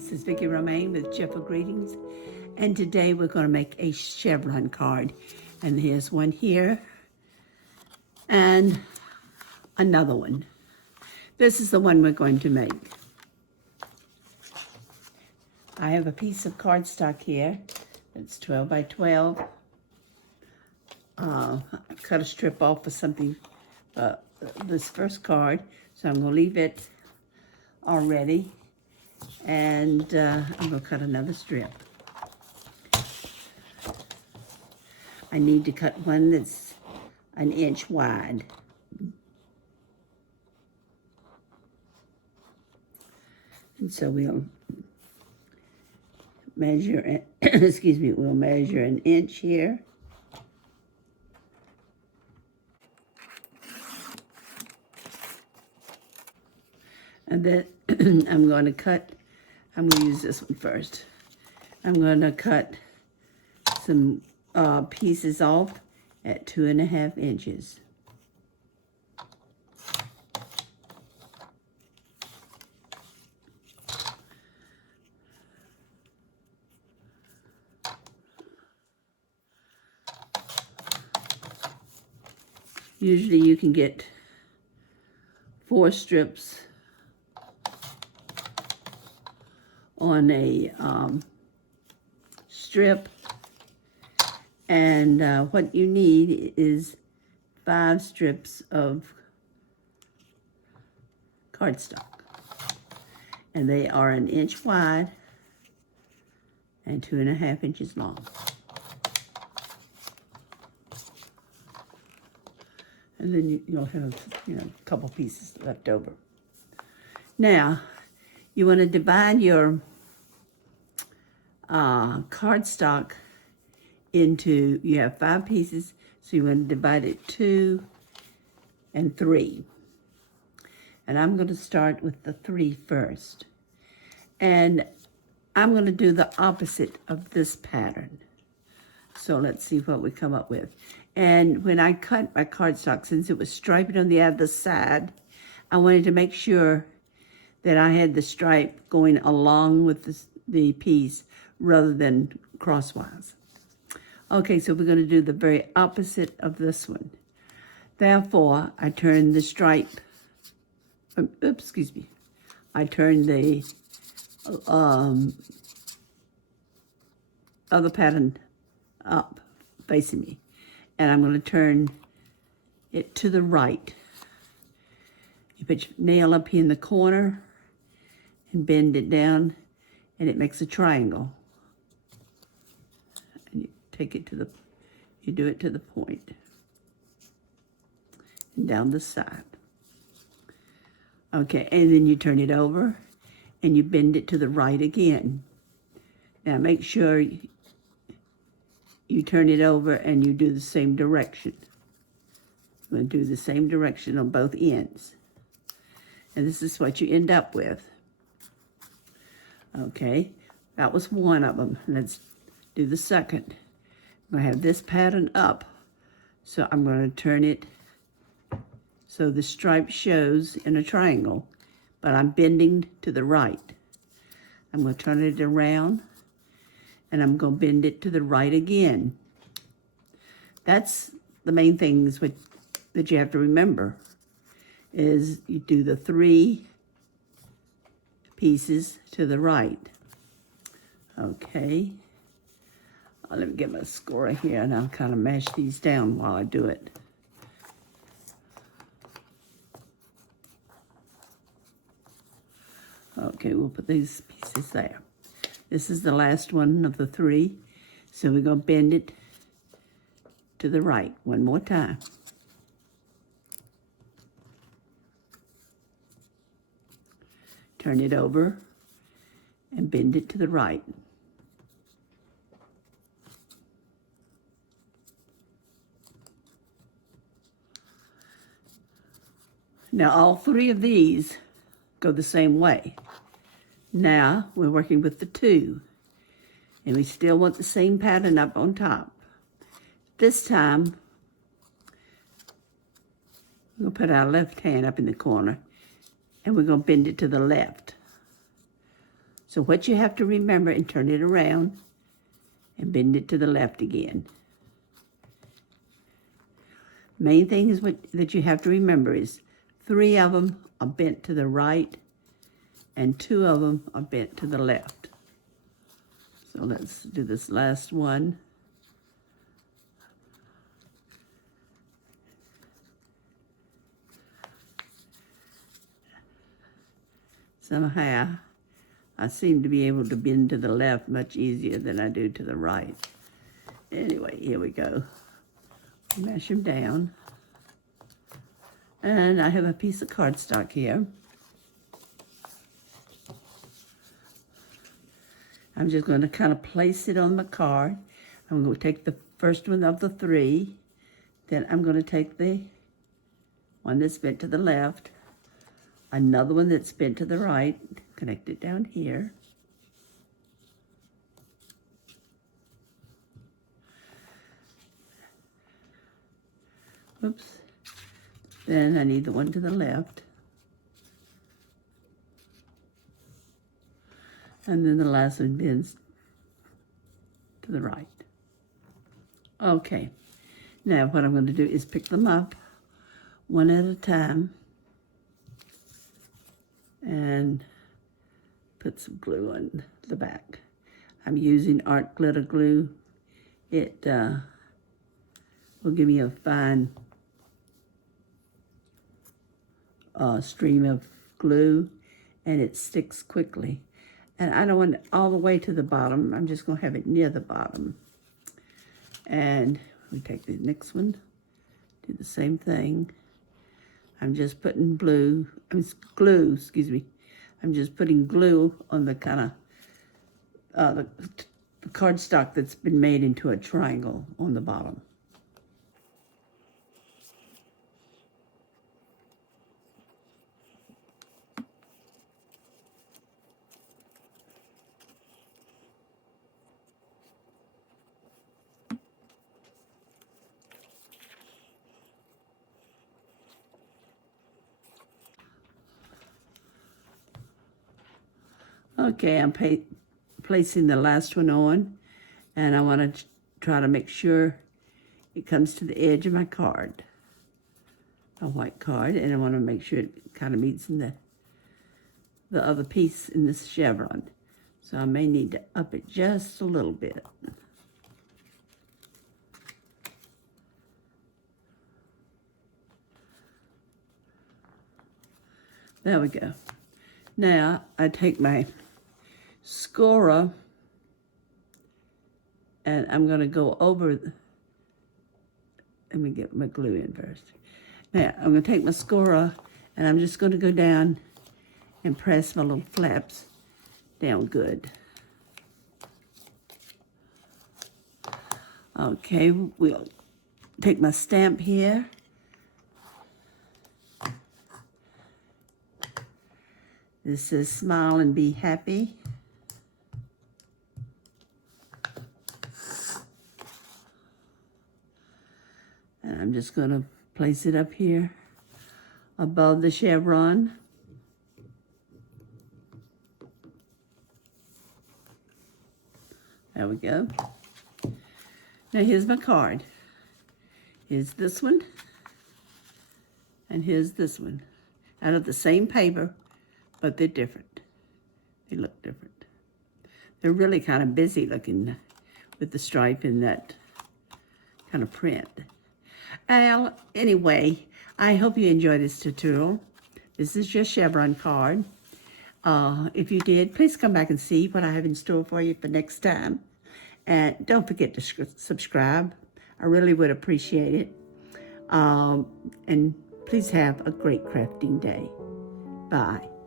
This is Vicki Romaine with Chevron Greetings, and today we're going to make a Chevron card. And here's one here, and another one. This is the one we're going to make. I have a piece of cardstock here. It's 12 by 12. I've cut a strip off for something, this first card, so I'm going to leave it already. And I'm going to cut another strip. I need to cut one that's an inch wide. And so we'll measure, excuse me, we'll measure an inch here. And then I'm going to use this one first. I'm going to cut some pieces off at 2.5 inches. Usually you can get 4 strips on a strip, and what you need is 5 strips of cardstock, and they are an inch wide and 2.5 inches long. And then you'll have, a couple pieces left over. Now, you want to divide your cardstock into, you have 5 pieces, so you want to divide it 2 and 3. And I'm going to start with the 3 first. And I'm going to do the opposite of this pattern. So let's see what we come up with. And when I cut my cardstock, since it was striped on the other side, I wanted to make sure that I had the stripe going along with the piece rather than crosswise. Okay, so we're going to do the very opposite of this one. Therefore, I turn the stripe, I turn the other pattern up, facing me. And I'm going to turn it to the right. You put your nail up here in the corner and bend it down, and it makes a triangle. And you do it to the point and down the side. Okay, and then you turn it over and you bend it to the right again. Now make sure you turn it over and you do the same direction. I'm going to do the same direction on both ends. And this is what you end up with. Okay, that was one of them. Let's do the second. I'm going to have this pattern up, so I'm going to turn it so the stripe shows in a triangle, but I'm bending to the right. I'm going to turn it around, and I'm going to bend it to the right again. That's the main things that you have to remember, is you do the 3 pieces to the right. Okay. Let me get my scorer here, and I'll kind of mash these down while I do it. Okay, we'll put these pieces there. This is the last one of the 3, so we're going to bend it to the right one more time. Turn it over and bend it to the right. Now all 3 of these go the same way. Now we're working with the 2, and we still want the same pattern up on top. This time, we'll put our left hand up in the corner, and we're going to bend it to the left. So what you have to remember, and turn it around and bend it to the left again. Main thing is that you have to remember is 3 of them are bent to the right and 2 of them are bent to the left. So let's do this last one. Somehow, I seem to be able to bend to the left much easier than I do to the right. Anyway, here we go. Mash them down. And I have a piece of cardstock here. I'm just going to kind of place it on the card. I'm going to take the first one of the 3. Then I'm going to take the one that's bent to the left. Another one that's bent to the right. Connect it down here. Oops. Then I need the one to the left. And then the last one bends to the right. Okay. Now what I'm going to do is pick them up one at a time and put some glue on the back. I'm using art glitter glue. It will give me a fine stream of glue, and it sticks quickly. And I don't want it all the way to the bottom. I'm just going to have it near the bottom. And we take the next one, do the same thing. I'm just putting glue, excuse me. I'm just putting glue on the kind of, the cardstock that's been made into a triangle on the bottom. Okay, I'm placing the last one on, and I want to try to make sure it comes to the edge of my card, a white card, and I want to make sure it kind of meets in the other piece in this chevron. So I may need to up it just a little bit. There we go. Now I take my scorer and I'm going to go over, let me get my glue in first. Now I'm going to take my scorer and I'm just going to go down and press my little flaps down good. Okay, we'll take my stamp here. This says smile and be happy. And I'm just going to place it up here above the chevron. There we go. Now here's my card. Here's this one. And here's this one. Out of the same paper, but they're different. They look different. They're really kind of busy looking with the stripe and that kind of print. Well, anyway, I hope you enjoyed this tutorial. This is your chevron card. If you did, please come back and see what I have in store for you for next time. And don't forget to subscribe. I really would appreciate it. And please have a great crafting day. Bye.